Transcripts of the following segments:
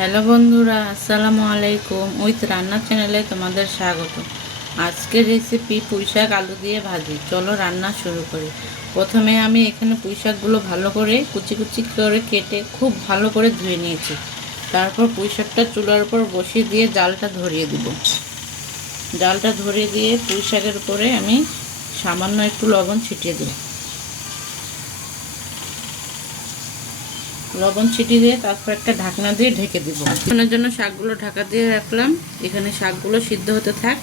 Hello বন্ধুরা, আসসালামু আলাইকুম। উইথ রান্না চ্যানেলে তোমাদের স্বাগত। আজকের রেসিপি পুঁইশাক আলু দিয়ে ভাজি। চলো রান্না শুরু করি। প্রথমে আমি এখানে পুঁইশাকগুলো ভালো করে কুচি কুচি করে কেটে খুব ভালো করে ধুয়ে নিয়েছি। তারপর পুঁইশাকটা চুলার উপর বসিয়ে দিয়ে জালটা ধরিয়ে দিব। জালটা ধরিয়ে দিয়ে পুঁইশাকের উপরে আমি সামান্য একটু লবণ ছিটিয়ে দিই। লবণ ছিটিয়ে দিয়ে তারপর একটা ঢাকনা দিয়ে ঢেকে দিব। কিছুক্ষণের জন্য শাকগুলো ঢাকা দিয়ে রাখলাম। এখানে শাকগুলো সিদ্ধ হতে থাক,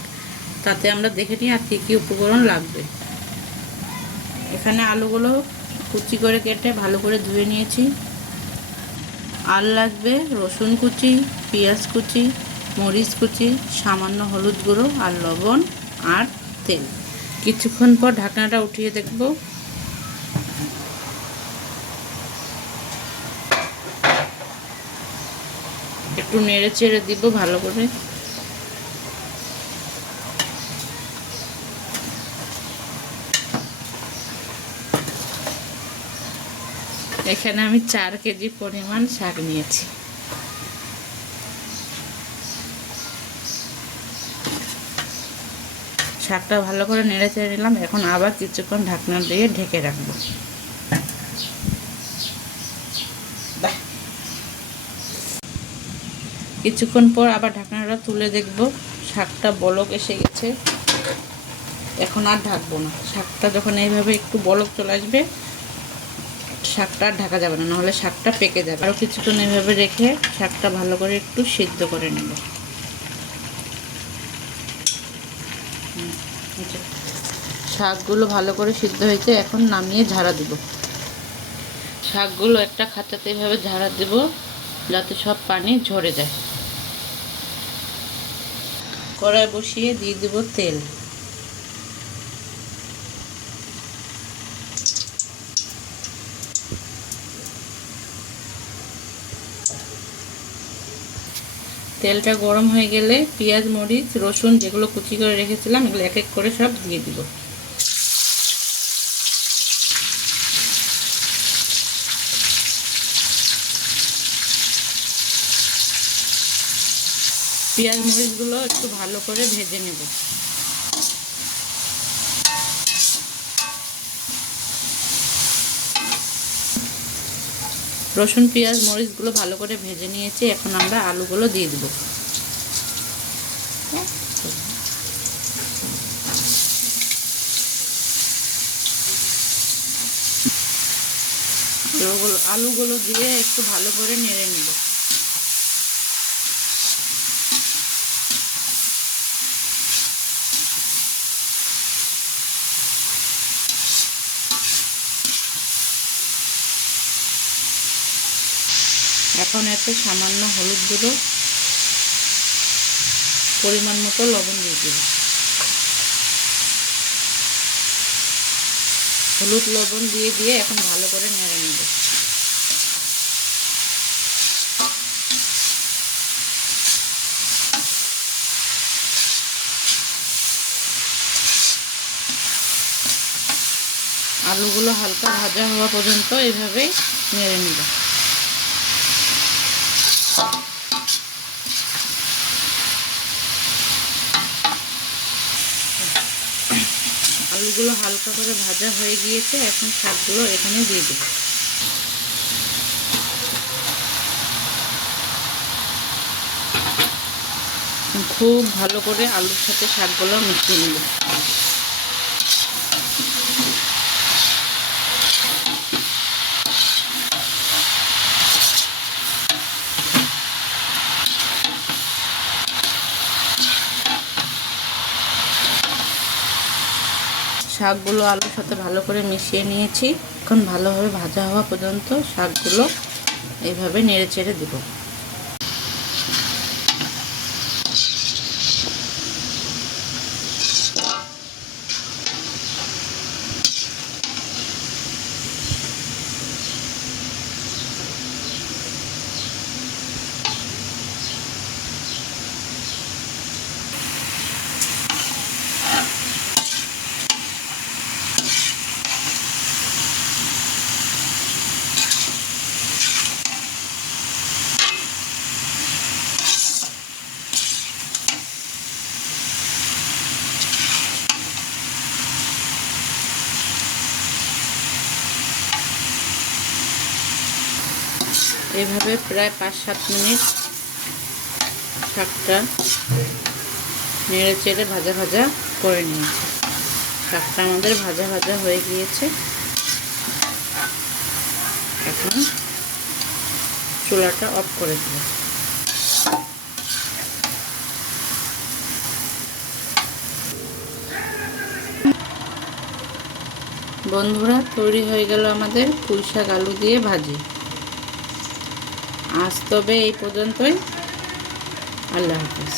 তাতে আমরা দেখে নিই আর কী কী উপকরণ লাগবে। এখানে আলুগুলো কুচি করে কেটে ভালো করে ধুয়ে নিয়েছি। আর লাগবে রসুন কুচি, পেঁয়াজ কুচি, মরিচ কুচি, সামান্য হলুদ গুঁড়ো আর লবণ আর তেল। কিছুক্ষণ পর ঢাকনাটা উঠিয়ে দেখব। একটু নেড়ে চেড়ে দিব ভালো করে। এখানে আমি 4 কেজি পরিমাণ শাক নিয়েছি। শাকটা ভালো করে নেড়ে চেড়ে নিলাম। এখন আবার কিছুক্ষণ ঢাকনা দিয়ে ঢেকে রাখবো। কিছুক্ষণ পর আবার ঢাকনাটা তুলে দেখব। শাকটা বলক এসে গেছে। এখন আর ঢাকবো না। শাকটা যখন এইভাবে একটু বলক চলে আসবে, শাকটা আর ঢাকা যাবে না, নাহলে শাকটা পেকে যাবে। আরও কিছুক্ষণ এইভাবে রেখে শাকটা ভালো করে একটু সিদ্ধ করে নেব। শাকগুলো ভালো করে সিদ্ধ হয়েছে, এখন নামিয়ে ঝাড়া দিব। শাকগুলো একটা খাঁচাতে এইভাবে ঝাড়া দেব, যাতে সব পানি ঝরে যায়। কড়াই বসিয়ে দিয়ে দেব তেল। তেলটা গরম হয়ে গেলে পেঁয়াজ, মরিচ, রসুন যেগুলো কুচি করে রেখেছিলাম এগুলো এক এক করে সব দিয়ে দিব। পেঁয়াজ মরিচগুলো একটু ভালো করে ভেজে নেব। রসুন, পেঁয়াজ, মরিচগুলো ভালো করে ভেজে নিয়েছি। এখন আমরা আলুগুলো দিয়ে দেব। আলুগুলো দিয়ে একটু ভালো করে নেড়ে নেব। এখন এতে সামান্য হলুদ গুঁড়ো, পরিমাণ মতো লবণ দিয়ে দেব। হলুদ লবণ দিয়ে এখন ভালো করে নেড়ে নেব। আলুগুলো হালকা ভাজা হওয়া পর্যন্ত এইভাবেই নেড়ে নেব। আলুগুলো হালকা করে ভাজা হয়ে গিয়েছে, এখন শাকগুলো এখানে দিয়ে দেব। খুব ভালো করে আলুর সাথে শাকগুলো মিশিয়ে নেব। শাকগুলো আলুর সাথে ভালো করে মিশিয়ে নিয়েছি। এখন ভালোভাবে ভাজা হওয়া পর্যন্ত শাকগুলো এইভাবে নেড়ে চেড়ে দেব। এভাবে প্রায় 5-7 মিনিট শাকটা নেড়ে চেড়ে ভাজা ভাজা করে নিয়েছি। শাকটা আমাদের ভাজা ভাজা হয়ে গিয়েছে। এখন চুলাটা অফ করে দেব। বন্ধুরা, তৈরি হয়ে গেল আমাদের পুঁইশাক আলু দিয়ে ভাজি। আজ তবে এই পর্যন্তই। আল্লাহ হাফেজ।